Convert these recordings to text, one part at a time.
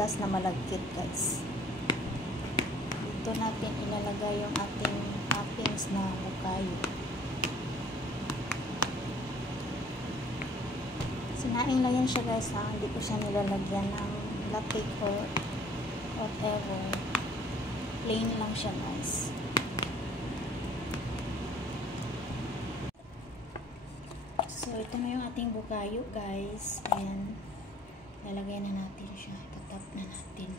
bigas na malagkit, guys. Dito natin ilalagay yung ating toppings na bukayo. Sinaing lang yan siya, guys, ha? Hindi ko siya nilalagyan ng latte or whatever. Plain lang siya, guys. So, ito na yung ating bukayo, guys. Ayan. Lalagyan na natin siya. Itatap na natin.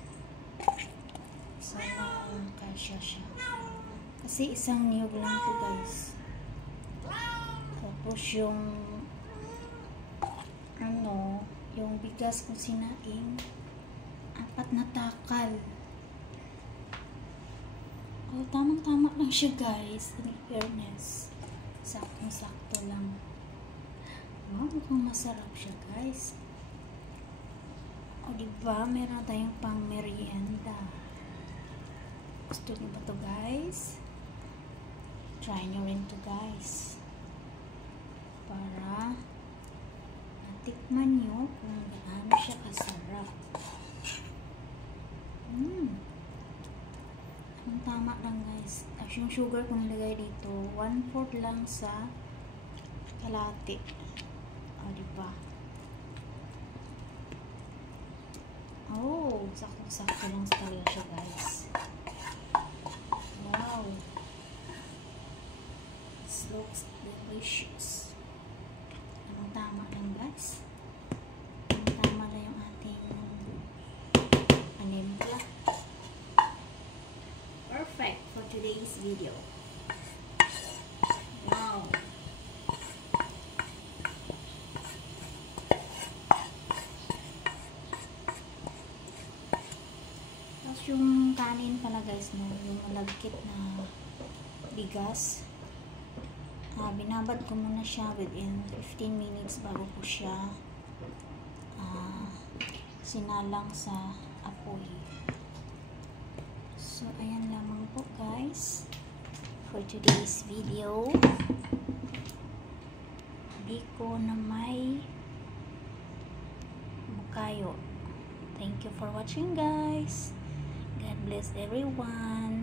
Sana kasya siya. Kasi isang niyog lang to, guys. Tapos yung yung bigas kung sinaing 4 na takal. Oh, tamang-tama lang siya, guys. In fairness. Saktong-sakto lang. Wow, mukhang masarap siya, guys. O, diba? Meron tayong pang merienda. Gusto niyo ba to, guys? Try nyo rin to, guys. Para matikman nyo kung gaano siya kasarap. Ang tama lang, guys. As yung sugar kung nilagay dito, 1/4 lang sa kalahati. O, diba? Oh, sakto-sakto lang talaga siya, guys. Wow. This looks delicious. Tama lang, guys. Tama lang yung ating panembla. Perfect for today's video. Wow. Tapos yung kanin pala, guys, no, yung malagkit na bigas. Binabad ko muna siya within 15 minutes bago ko siya sinalang sa apoy. So, ayan lamang po, guys, for today's video. Biko na may bukayo. Thank you for watching, guys. God bless everyone.